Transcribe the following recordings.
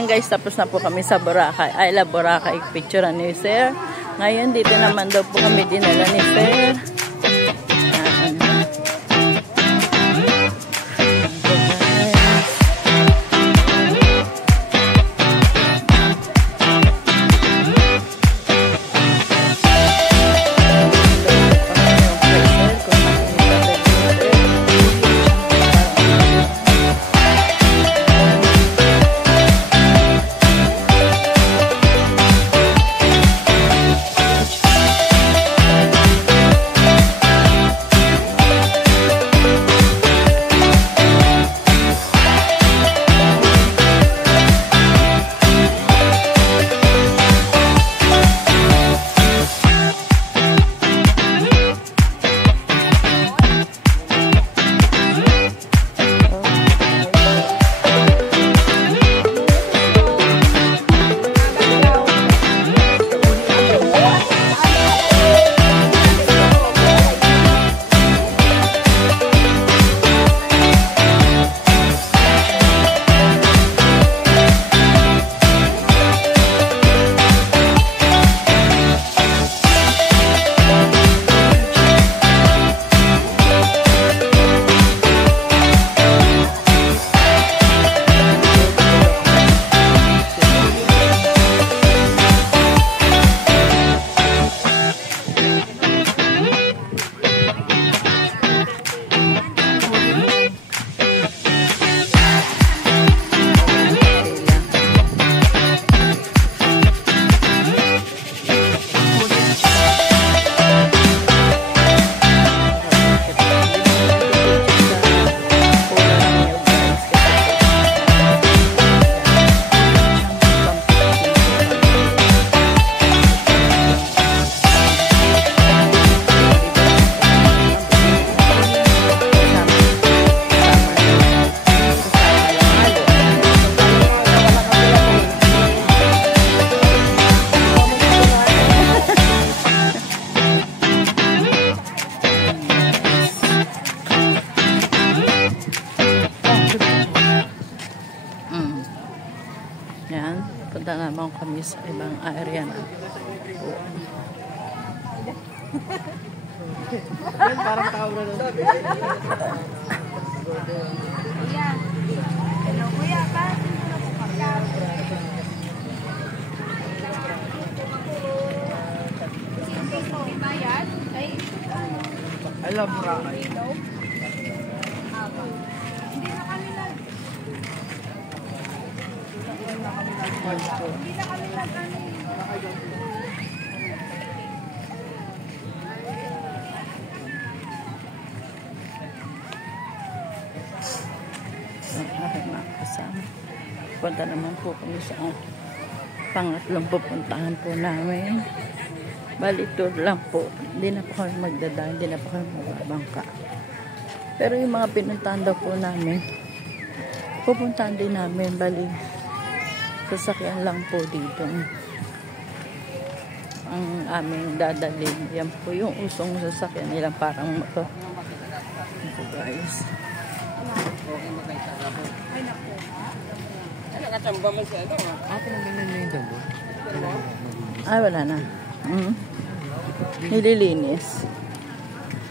Yan guys, tapos na po kami sa Boracay. I love Boracay. Picture ni Sir. Ngayon, dito naman daw po kami dinala ni Sir. Yan, punta naman kami sa ibang area na. Parang tao na doon. Kuya. Hello, kuya. I love Boracay. Hindi na kami nag... Punta naman po kami sa pangatlong pupuntahan po namin. Bali tour lang po. Hindi na po kami magdadaan, hindi na po kami magbabangka. Pero yung mga pinuntahan daw po namin, pupuntahan din namin. Bali, sasakyan lang po dito. Ang aming dadalhin. Yan po yung usong sasakyan nila, parang motor. Ito guys. Ay, naku. Nakachamba man siya, no? Pinagalan na yung dalo. Ay, wala na. Nililinis.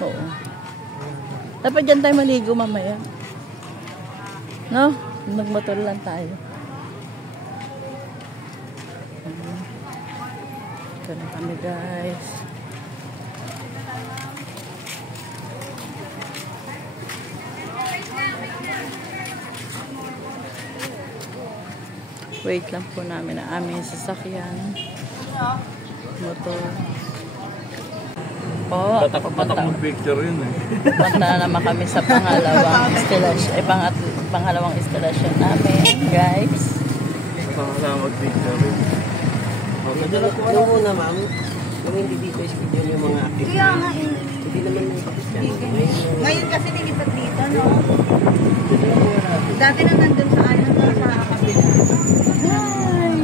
Oo. Dapat dyan tayo maligo mamaya. No? Magmotor lang tayo. Ito na kami guys. Wait lang po namin ang aming sasakyan. Motor. Po, Patak mo picture yun eh. punta naman kami sa pangalawang installation. Pangalawang installation namin, guys. Pangalawang picture yun. Yung una, ma'am, kung hindi dito is video yung mga active. Kaya nga, Hindi naman yung Pakistan. ngayon kasi nilipat dito, no? Dati na nandun sa ano, sa kabila. Hi!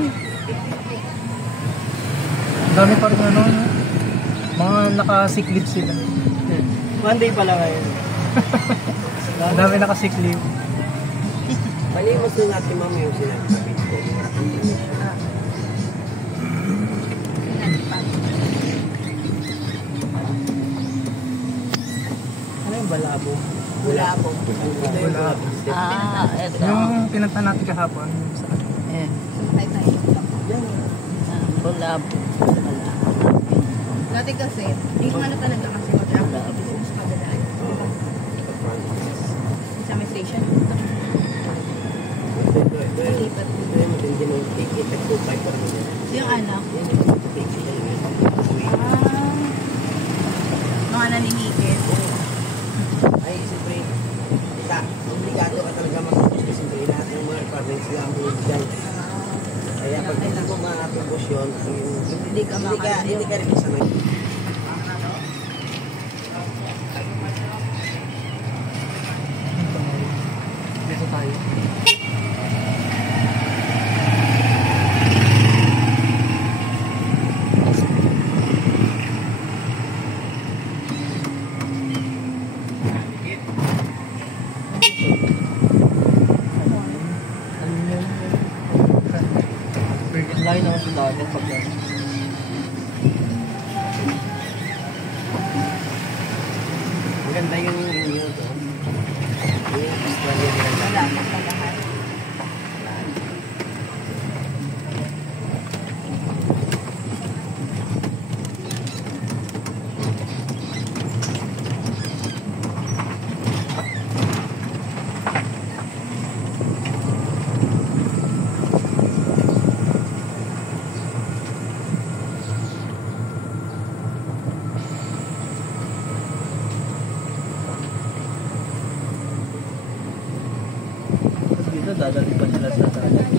Dami pa rin ano, mga naka-sick-leave sila. Monday pala ngayon. Dami naka-sick-leave. Palimot na natin, ma'am, yung sinabi sa Facebook. Ah, ito. Yung pinunta natin kahapon. Sa Eh, Ay, tayo. Bulabo. Dati kasi, hindi ko na talaga kasi mag-traffic dito sa kabilaan. Sa may station. Lipat. Yung ano? Mga naninigit. Ay, siyempre, obligado ka talaga mag-focus kasi lahat ng mga requirements lang mo dyan. Kaya pag hindi mo makapagpos yun, hindi ka rin sanay. dito tayo. Layo naman sa dagat pag Maganda yung inyo doon. Yung Australia nila. Wala na sa lahat. dito dadalhin pa nila sa dagat.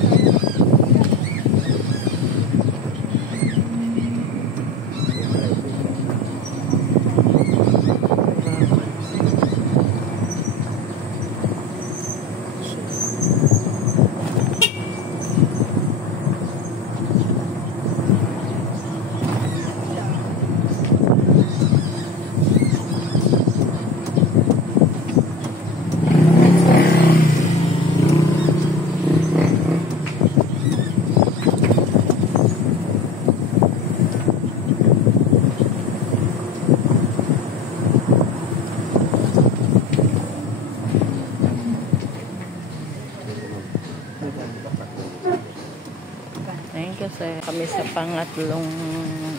Thank you, sir. Kami sa pangatlong,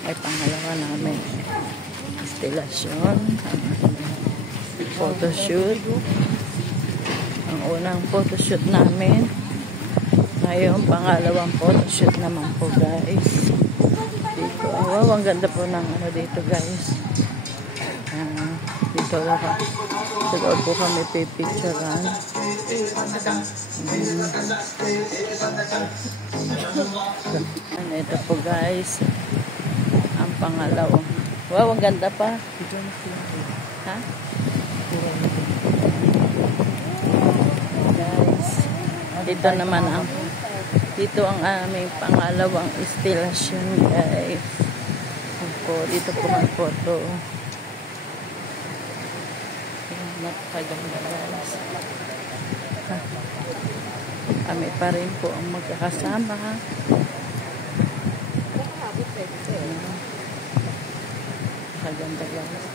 ay pangalawa namin. Instalasyon. Photoshoot. Ang unang photoshoot namin. Ngayon, pangalawang photoshoot naman po, guys. Dito. Wow, ang ganda po ng ano dito, guys. Dito lang. Sa loob po kami pipicturean. Ito po, guys. Ang pangalawa. Wow, ang ganda pa. Ha? Guys. Dito naman dito ang aming pangalawang installation, guys. Dito po ang photo. Napakaganda, guys. Kami pa rin po ang magkakasama. Napakaganda, guys.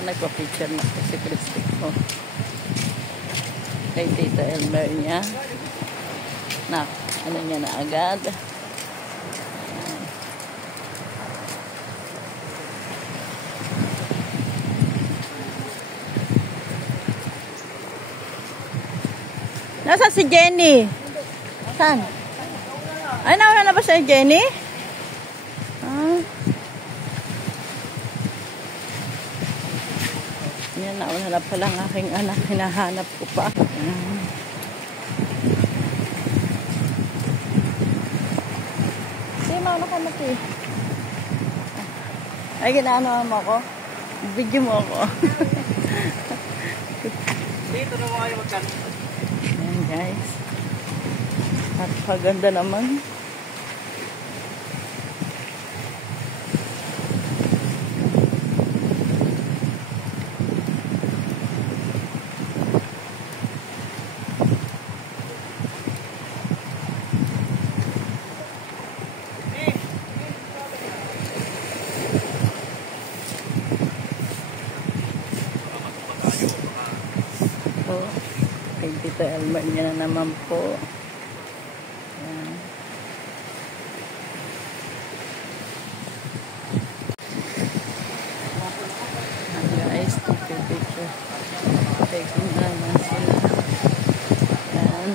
Nagpa-picture na po si Christy. kay Tita Elmer niya. Na, ano niya na agad. Nasaan si Jenny? Saan? Ay, nauna na ba siya, Jenny? Ah. Yan, nauna na pala ang aking anak. Hinahanap ko pa. Sige, mauna ka na, Ti. Ay, ginaano mo ako? Video mo ako. Dito na kayo magkano. Ayan, guys. At paganda naman. Kay Tita Elmer niya na naman po. Ayan. Guys, picture. Taking na naman sila. Ayan.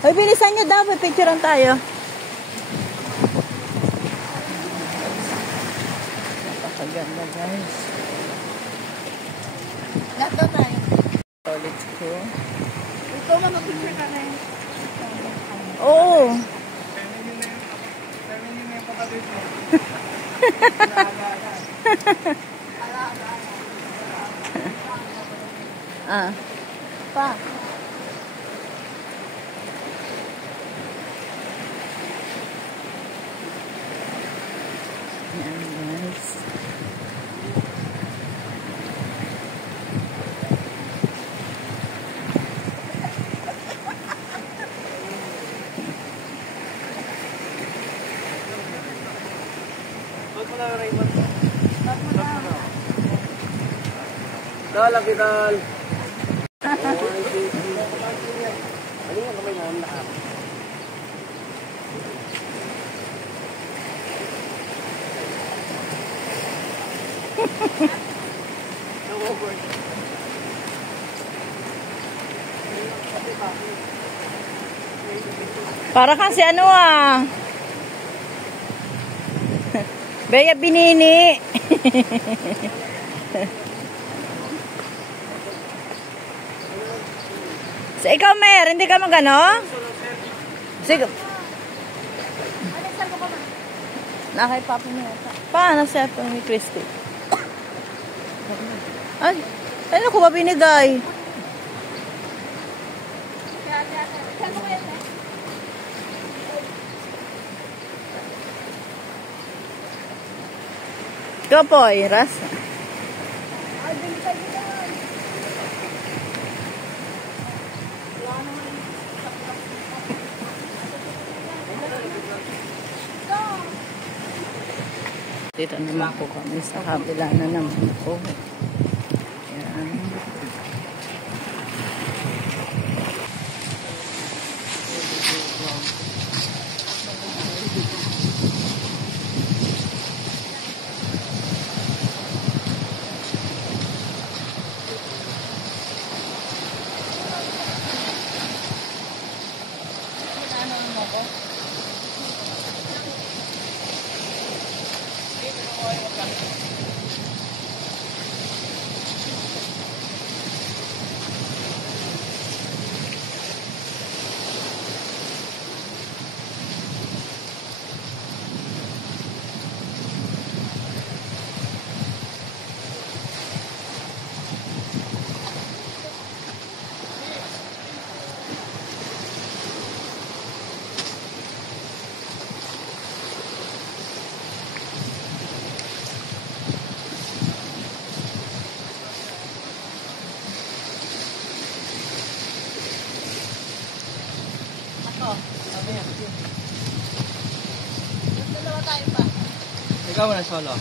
Hoy, bilisan nyo daw. Picturean tayo. Napakaganda, guys. Lahat daw tayo. Solid ko. Ikaw na mag-picture ka na yun. Oo. Ah. Pa. Ayan, guys. Dala kita. Ano yung kamay mo na? Para kang si ano ah. Bea Binini. So, ikaw, Mer, hindi ka magano? Sige. Nakay Papa mo yata. Paano sa ito ni Christy? Ay, ano ko ba binigay? Ikaw po, Ras. Dito naman po kami sa kabila na naman po. Ayan. Dalawa tayo pa. Ikaw na solo.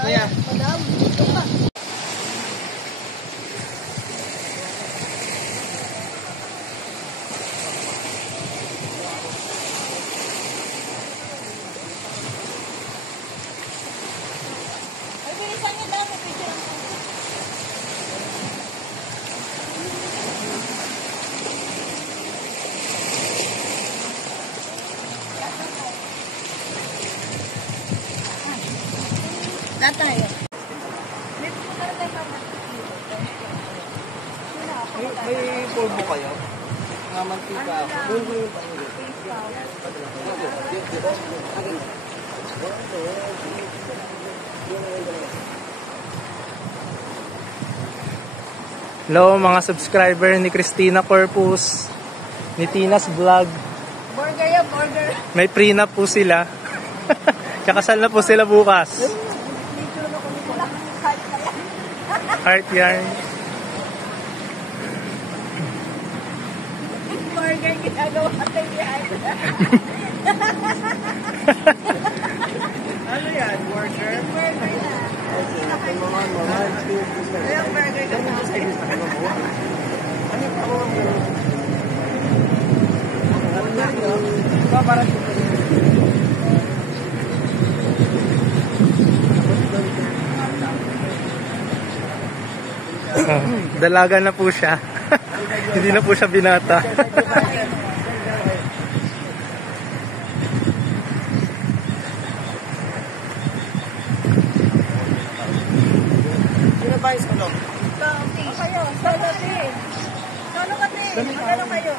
Kuya. Tayo. May polvo kayo? Mga mantika ako. Doon ko yung pangulit. Hello mga subscriber ni Christina Corpus, ni Tina's Vlog. Burger yan, burger. May prenup po sila. Kakasal na po sila bukas. Heart yarn. Burger, ginagawa natin yan. Ano yan? Burger? Burger na. Ay, mga Ayun, burger ka na. ano pa ako? Parang Dalaga na po siya. Hindi na po siya binata. sino ba yung solo? Kayo, solo din. Solo ka din. Magkano kayo?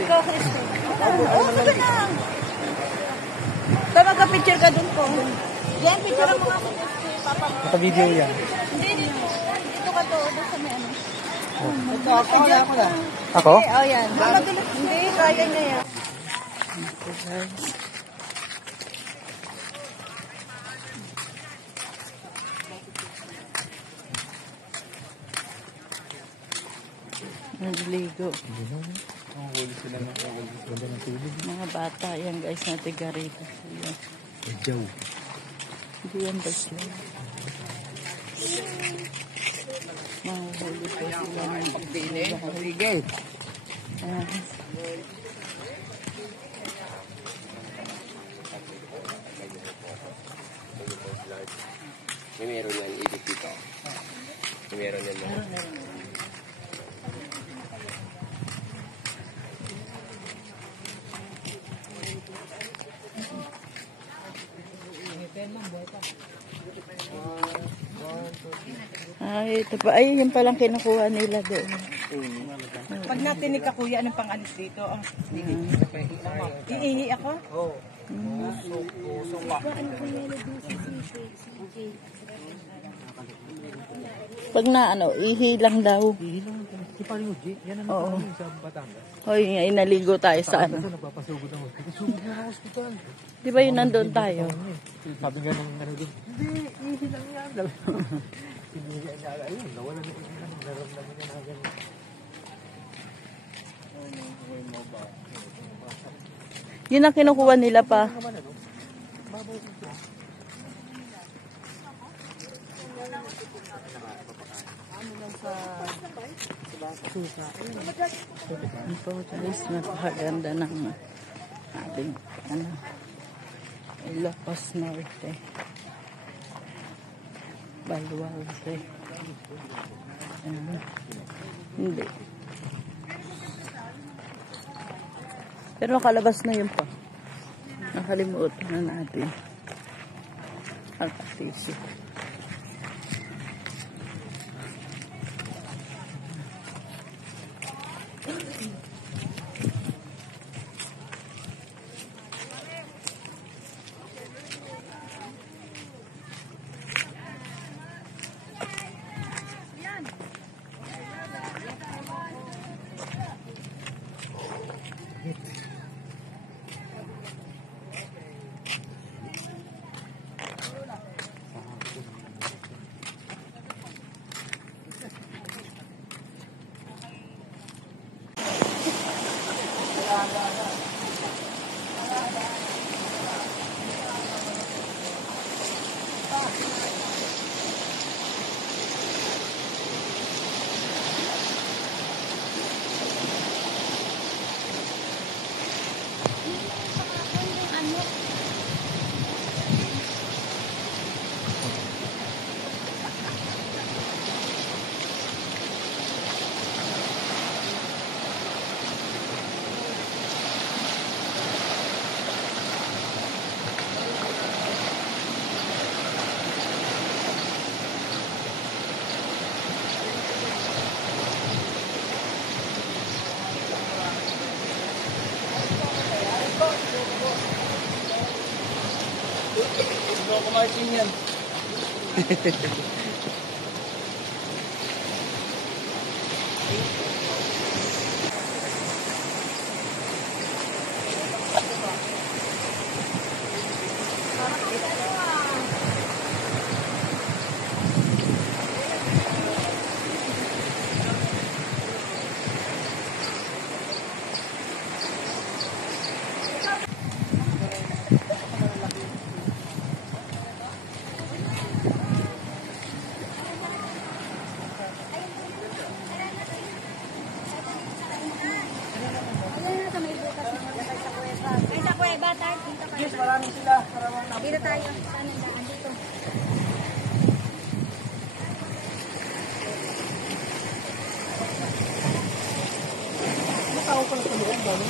Ikaw, Christy. Oo, sige na. Tayo magka-picture ka dun po. Yan, picture ang mga Papa. Naka-video yan. Hindi, dito. Dito ka to. Doon sa may ano. Ako na. Ako? Oh, yan. Hindi, kaya niya yan. Nagligo. Mga bata yan guys na tiga rito. Joe. Hindi yan ba sila? Mahuli po sila ng Pagpili. May meron yan, edit dito. May meron yan. Ay, ito pa. Ay, yun palang kinukuha nila doon. Pag natin ni Kakuya, anong pang-alis dito? Iihi ako? Oo. Pag na ano, ihi lang daw. Si Pariuji, yan ang Oo. sa Batangas. Hoy, inaligo tayo sa ano. Nagpapasugod ng hospital. Sugod na ng hospital. Di ba yun nandun tayo? Sabi nga nung ano din, hindi, easy lang yan. Hindi niya, ayun, nawala na yung naramdaman niya na ganun. Yun ang kinukuha nila pa. Ito guys, napakaganda ng ating ano, Ilocos Norte, Baluarte. Hindi. Pero nakalabas na yun pa. Nakalimutan na natin. Ang katisyo. parking yan. Ay, sa kuweba tayo. Yes, marami sila. Dito tayo. Saan ang daan? Dito. Tao pala sa loob, dami.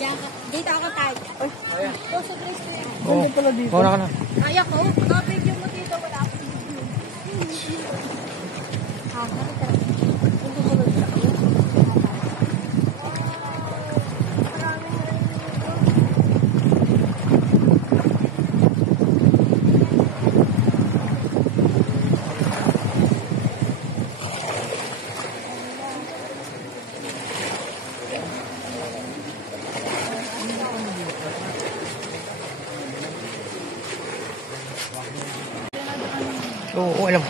Diyan ka. Dito ako tayo. Ay, ayan. Oh, sa Christmas. Oo, pala dito. Mauna ka na. Kaya ko. Video mo dito. Wala akong video. Ah, nakita. Hindi ko lang sa Oo, alam ko.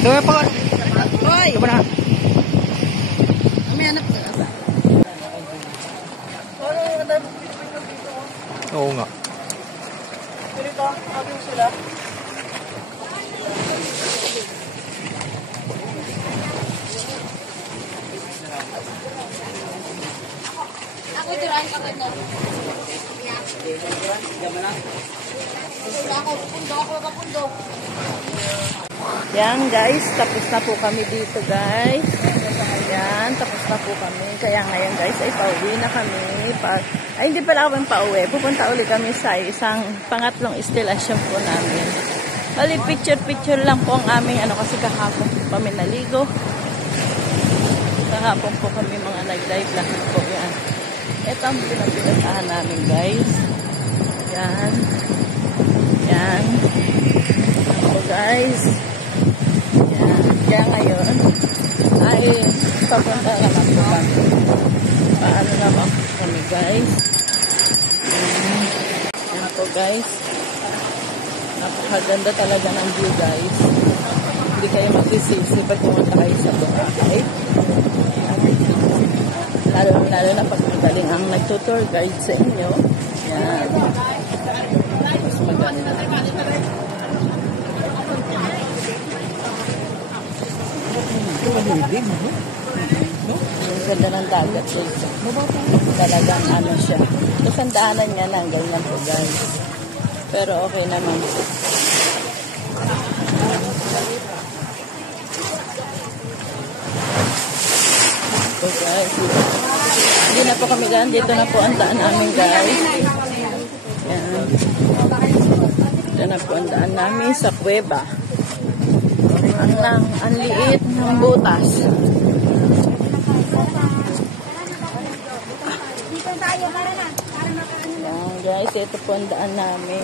Doon pa. Hoy! Ito na. May anak ka ba? Oo nga. Dito, ako sila. Ako dirahin ka na. Ako pundo. Yan guys, tapos na po kami dito guys. Yan, tapos na po kami. Kaya ngayon guys, ay pauwi na kami. Ay, hindi pala kami pauwi. Pupunta ulit kami sa isang pangatlong instalasyon po namin. Bali, picture lang po ang aming ano kasi kahapon po kami naligo. Kahapon po kami mga nag-live lahat po. Yan. Ito ang pinagpinatahan namin guys. Yan. Yan. Ako guys. Yan. Kaya ngayon ay papunta naman po kami. Paano naman po kami guys. Yan po guys. Napakaganda talaga ng view guys. Hindi kayo magsisisi pag pumunta kayo sa Boracay. Lalo na pag magaling ang nagtutour guide sa inyo. Yan. Mas maganda. Ang ganda ng dagat guys. Talagang ano siya. Tapos ang daanan niya ng ganyan po guys. Pero okay naman. So guys, hindi na po kami daan. Dito na po ang daan namin guys. Yan. Dito na po ang daan namin sa kuweba. Ang liit ng butas. Dito tayo, para na. Yan guys, ito po ang daan namin.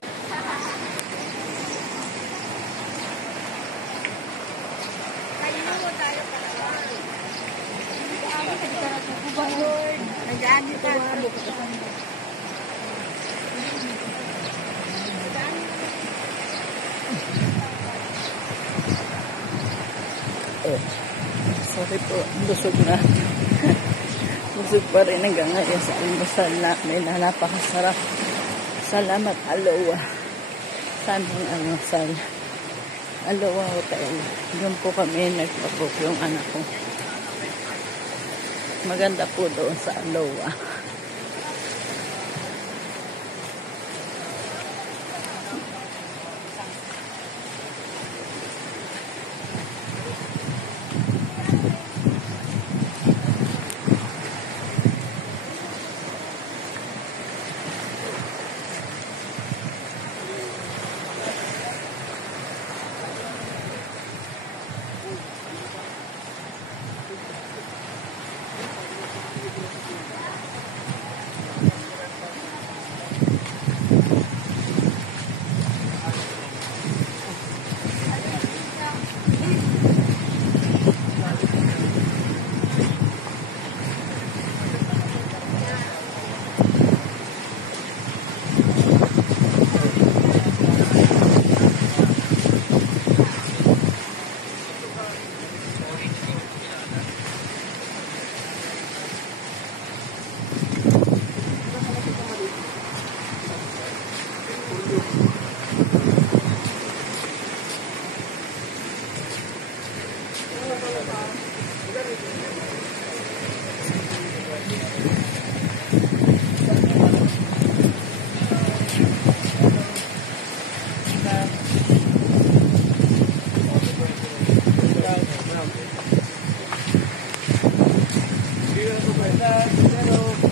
Dami pa. Oh. Sorry po, busog na. Busog pa rin hanggang ngayon sa almusal namin na napakasarap. Salamat, Aloha. Sa aming almusal. Aloha Hotel. Doon po kami nagpabook yung anak ko. Maganda po doon sa Aloha. Hello.